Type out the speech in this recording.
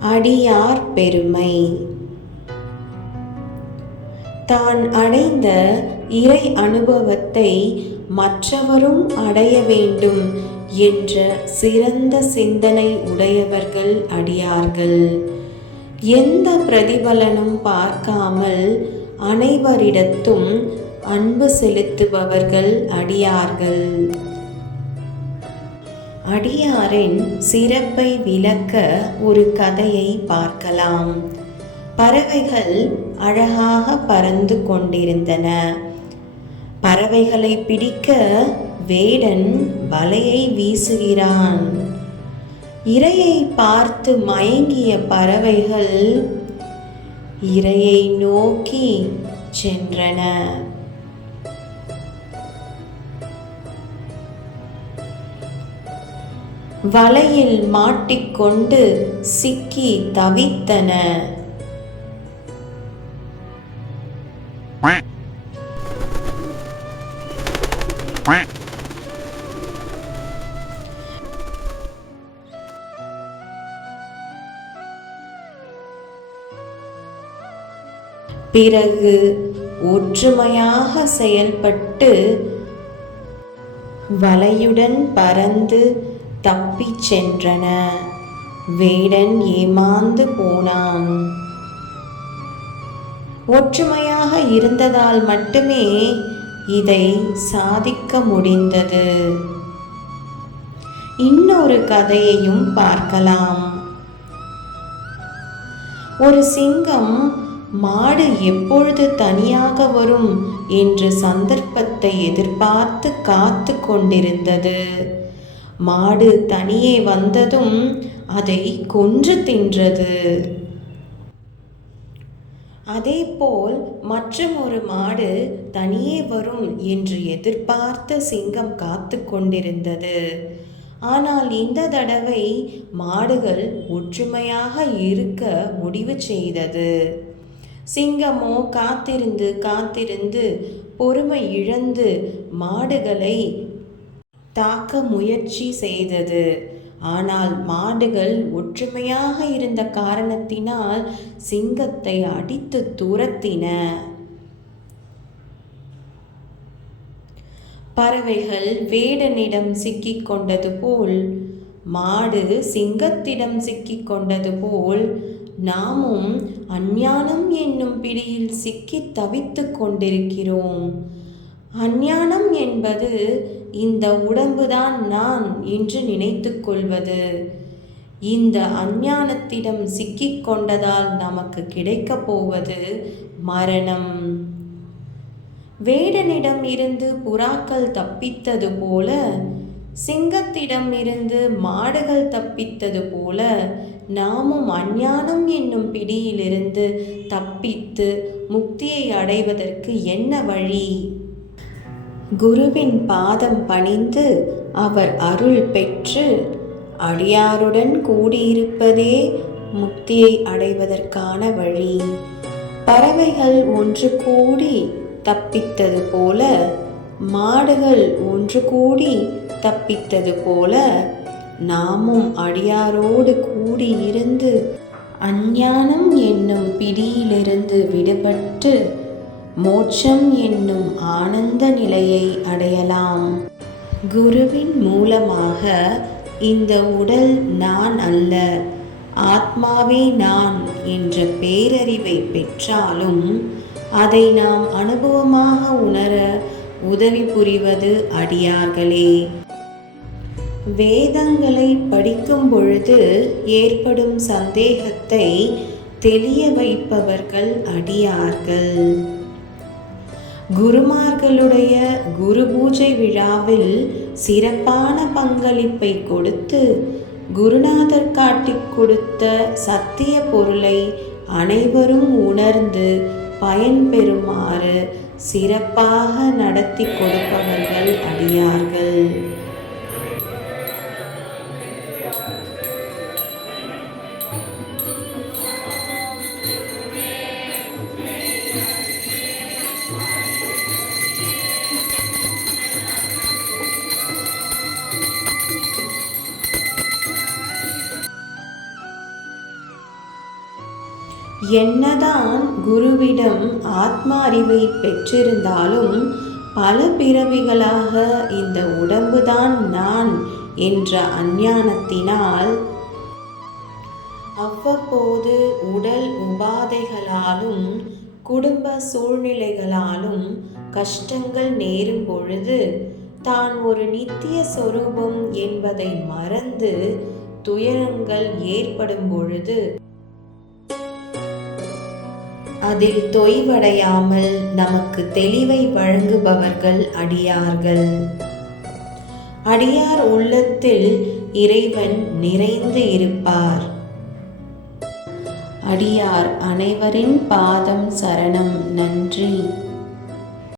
அடியார் பெருமை. தான் அடைந்த இறை அனுபவத்தை மற்றவரும் அடைய வேண்டும் என்ற சிறந்த சிந்தனை உடையவர்கள் அடியார்கள். எந்த பிரதிபலனும் பார்க்காமல் அனைவரிடத்தும் அன்பு செலுத்துபவர்கள் அடியார்கள். அடியாரின் சிறப்பை விளக்க ஒரு கதையை பார்க்கலாம். பறவைகள் அழகாக பறந்து கொண்டிருந்தன. பறவைகளை பிடிக்க வேடன் வலையை வீசுகிறான். இரையை பார்த்து மயங்கிய பறவைகள் இரையை நோக்கி சென்றன. வலையில் மாட்டிக்கொண்டு சிக்கி தவித்தன. பிறகு ஒற்றுமையாக செயல்பட்டு வலையுடன் பறந்து தப்பிச் சென்றன. வேடன் ஏமாந்து போனான். ஒற்றுமையாக இருந்ததால் மட்டுமே இதை சாதிக்க முடிந்தது. இன்னொரு கதையையும் பார்க்கலாம். ஒரு சிங்கம் மாடு எப்பொழுது தனியாக வரும் என்ற சந்தர்ப்பத்தை எதிர்பார்த்து காத்து கொண்டிருந்தது. மாடு தனியே வந்ததும் அதை கொன்று தின்றது. அதேபோல் மற்றும் ஒரு மாடு தனியே வரும் என்று எதிர்பார்த்த சிங்கம் காத்து கொண்டிருந்தது. ஆனால் இந்த தடவை மாடுகள் ஒற்றுமையாக இருக்க முடிவு செய்தது. சிங்கமோ காத்திருந்து காத்திருந்து பொறுமை இழந்து மாடுகளை தாக்க முயற்சி செய்தது. ஆனால் மாடுகள் ஒற்றுமையாக இருந்த காரணத்தினால் சிங்கத்தை அடித்து துரத்தின. பறவைகள் வேடனிடம் சிக்கிக் கொண்டது போல் மாடு சிங்கத்திடம் சிக்கிக் கொண்டது போல் நாமும் அஞ்ஞானம் என்னும் பிடியில் சிக்கி தவித்துக் கொண்டிருக்கிறோம். அஞ்ஞானம் என்பது இந்த உடம்புதான் நான் என்று நினைத்து கொள்வது. இந்த அஞ்ஞானத்திடம் சிக்கிக் கொண்டதால் நமக்கு கிடைக்கப் போவது மரணம். வேடனிடம் இருந்து புறாக்கள் தப்பித்தது போல சிங்கத்திடம் இருந்து மாடுகள் தப்பித்தது போல நாமும் அஞ்ஞானம் என்னும் பிடியிலிருந்து தப்பித்து முக்தியை அடைவதற்கு என்ன வழி? குருவின் பாதம் பணிந்து அவர் அருள் பெற்று அடியாருடன் கூடியிருப்பதே முக்தியை அடைவதற்கான வழி. பறவைகள் ஒன்று கூடி தப்பித்தது போல மாடுகள் ஒன்று கூடி தப்பித்தது போல நாமும் அடியாரோடு கூடி இருந்து அஞ்ஞானம் என்னும் பிடியிலிருந்து விடுபட்டு மோட்சம் என்னும் ஆனந்த நிலையை அடையலாம். குருவின் மூலமாக இந்த உடல் நான் அல்ல ஆத்மாவே நான் என்ற பேரறிவை பெற்றாலும் அதை நாம் அனுபவமாக உணர உதவி புரிவது அடியார்களே. வேதங்களை படிக்கும் பொழுது ஏற்படும் சந்தேகத்தை தெளிய வைப்பவர்கள் அடியார்கள். குருமார்களுடைய குரு பூஜை விழாவில் சிறப்பான பங்களிப்பை கொடுத்து குருநாதர் காட்டிக் கொடுத்த சத்திய பொருளை அனைவரும் உணர்ந்து பயன்பெறுமாறு சிறப்பாக நடத்தி கொடுப்பவர்கள் அடியார்கள். என்னதான் குருவிடம் ஆத்ம அறிவை பெற்றிருந்தாலும் பல பிறவிகளாக இந்த உடம்புதான் நான் என்ற அஞ்ஞானத்தினால் அவ்வப்போது உடல் உபாதைகளாலும் குடும்ப சூழ்நிலைகளாலும் கஷ்டங்கள் நேரும் பொழுது தான் ஒரு நித்திய சொரூபம் என்பதை மறந்து துயரங்கள் ஏற்படும் பொழுது அதில் தொய்வடையாமல் நமக்கு தெளிவை வழங்குபவர்கள் அடியார்கள். அடியார் உள்ளத்தில் இறைவன் நிறைந்து இருப்பார். அடியார் அனைவரின் பாதம் சரணம் நன்றி.